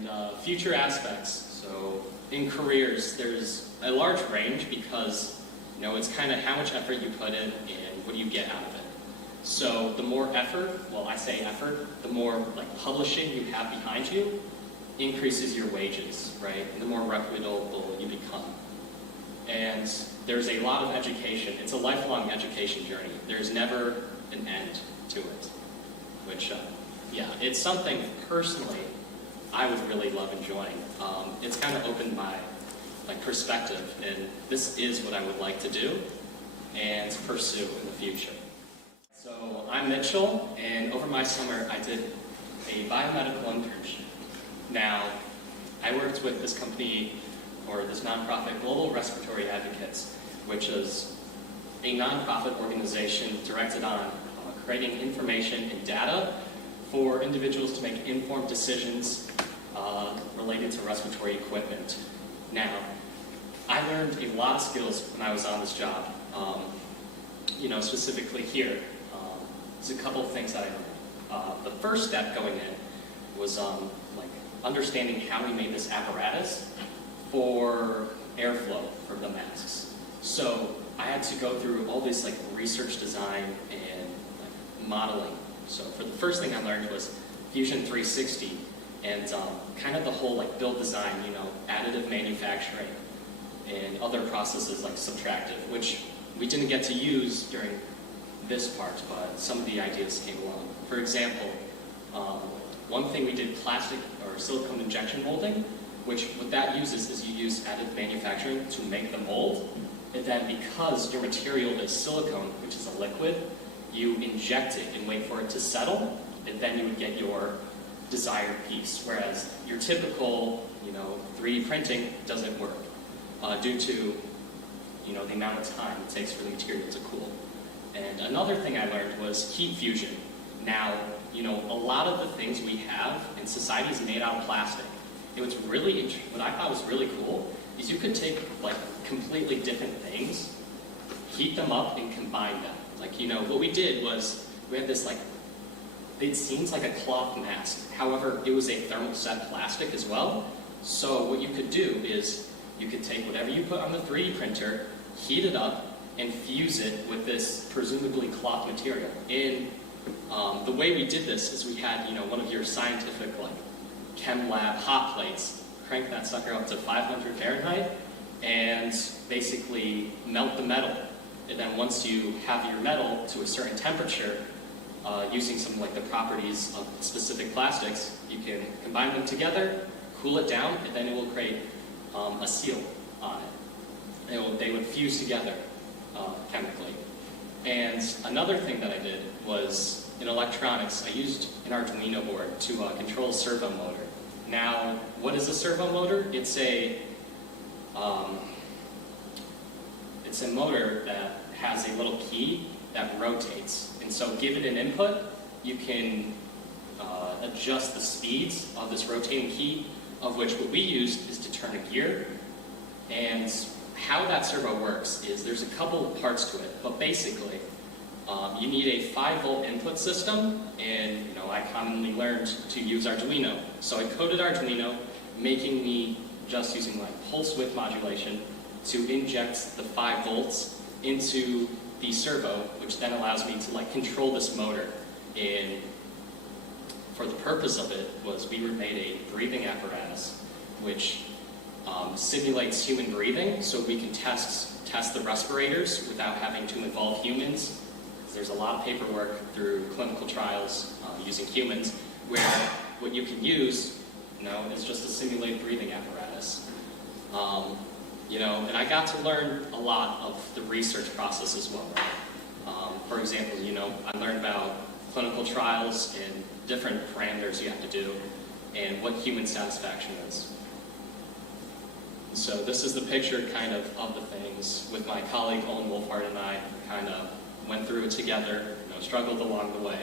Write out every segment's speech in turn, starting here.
And future aspects. So in careers, there's a large range because it's kind of how much effort you put in and what do you get out of it. So the more effort, well, I say effort, the more publishing you have behind you increases your wages, right? And the more reputable you become. And there's a lot of education. It's a lifelong education journey. There's never an end to it, which, yeah, it's something personally I would really love enjoying. It's kind of opened my perspective, and this is what I would like to do and pursue in the future. So I'm Mitchell, and over my summer I did a biomedical internship. Now, I worked with this company, or this nonprofit, Global Respiratory Advocates, which is a nonprofit organization directed on creating information and data for individuals to make informed decisions related to respiratory equipment. Now, I learned a lot of skills when I was on this job, specifically here. There's a couple of things that I learned. The first step going in was understanding how we made this apparatus for airflow for the masks. So I had to go through all this research design and modeling. So for the first thing I learned was Fusion 360 and kind of the whole build design, additive manufacturing and other processes like subtractive, which we didn't get to use during this part, but some of the ideas came along. For example, one thing we did plastic or silicone injection molding, which what that uses is you use additive manufacturing to make the mold, and then because your material is silicone, which is a liquid, you inject it and wait for it to settle, and then you would get your desired piece. Whereas your typical, 3D printing doesn't work due to, the amount of time it takes for the material to cool. And another thing I learned was heat fusion. Now, a lot of the things we have in society is made out of plastic. It was really, what I thought was really cool is you could take completely different things, heat them up, and combine them. What we did was we had this it seems like a cloth mask. However, it was a thermoset plastic as well. So what you could do is you could take whatever you put on the 3D printer, heat it up, and fuse it with this presumably cloth material. And the way we did this is we had, one of your scientific chem lab hot plates, crank that sucker up to 500 Fahrenheit, and basically melt the metal. And then once you have your metal to a certain temperature, using some the properties of specific plastics, you can combine them together, cool it down, and then it will create a seal on it. They would fuse together chemically. And another thing that I did was in electronics, I used an Arduino board to control a servo motor. Now, what is a servo motor? It's a motor that has a little key that rotates. And so given an input, you can adjust the speeds of this rotating key, of which what we used is to turn a gear. And how that servo works is there's a couple of parts to it, but basically you need a 5-volt input system, and I commonly learned to use Arduino. So I coded Arduino, making me just using pulse width modulation to inject the 5 volts into the servo, which then allows me to control this motor. And for the purpose of it was we made a breathing apparatus which simulates human breathing, so we can test the respirators without having to involve humans. There's a lot of paperwork through clinical trials using humans where what you can use is just a simulated breathing apparatus. And I got to learn a lot of the research process as well. For example, I learned about clinical trials and different parameters you have to do and what human satisfaction is. So this is the picture kind of the things with my colleague Owen Wolfhard, and I kind of went through it together, struggled along the way.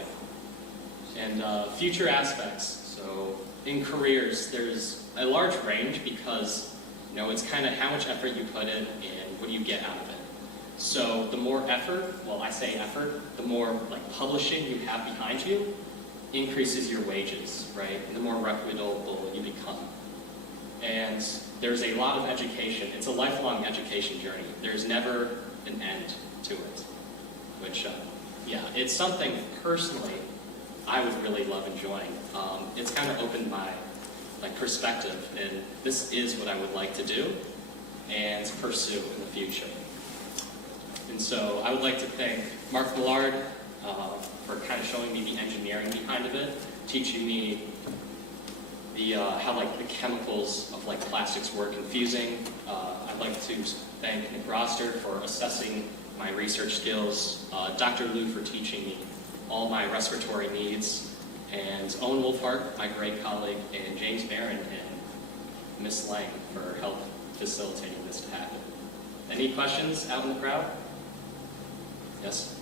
And future aspects. So in careers, there's a large range because it's kind of how much effort you put in and what do you get out of it. So the more effort, well, I say effort, the more publishing you have behind you increases your wages, right? The more reputable you become. And there's a lot of education. It's a lifelong education journey. There's never an end to it, which, yeah, it's something personally I would really love enjoying. It's kind of opened my perspective, and this is what I would like to do and pursue in the future. And so I would like to thank Mark Millard for kind of showing me the engineering behind of it, teaching me the how the chemicals of plastics work in fusing. I'd like to thank Nick Roster for assessing my research skills, Dr. Liu for teaching me all my respiratory needs, and Owen Wolfhart, my great colleague, and James Barron and Miss Lang for help facilitating this to happen. Any questions out in the crowd? Yes?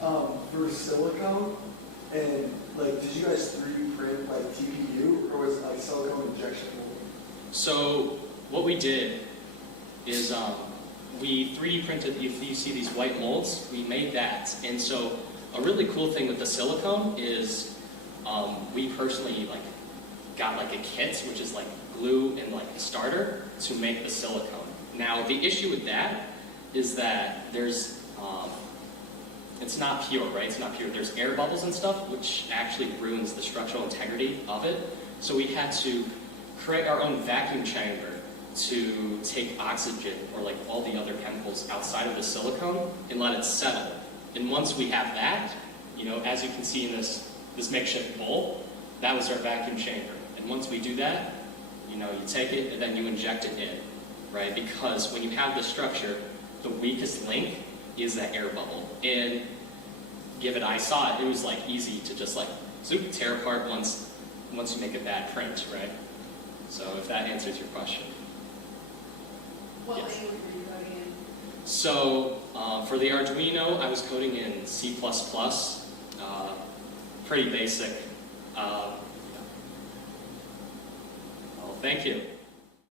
For silicone, and did you guys 3D print TPU, or was it silicone injection molding? So what we did is we 3D printed, if you see these white molds, we made that. And so a really cool thing with the silicone is we personally got a kit, which is glue and a starter to make the silicone. Now the issue with that is that there's it's not pure, right? It's not pure. There's air bubbles and stuff, which actually ruins the structural integrity of it. So we had to create our own vacuum chamber to take oxygen or all the other chemicals outside of the silicone and let it settle. And once we have that, as you can see in this makeshift bowl, that was our vacuum chamber. And once we do that, you take it and then you inject it in, right? Because when you have this structure, the weakest link is that air bubble. And I saw it, it was easy to just zoop, tear apart once you make a bad print, right? So if that answers your question. What Yes. language were you coding in? So for the Arduino, I was coding in C++, pretty basic. Well, thank you.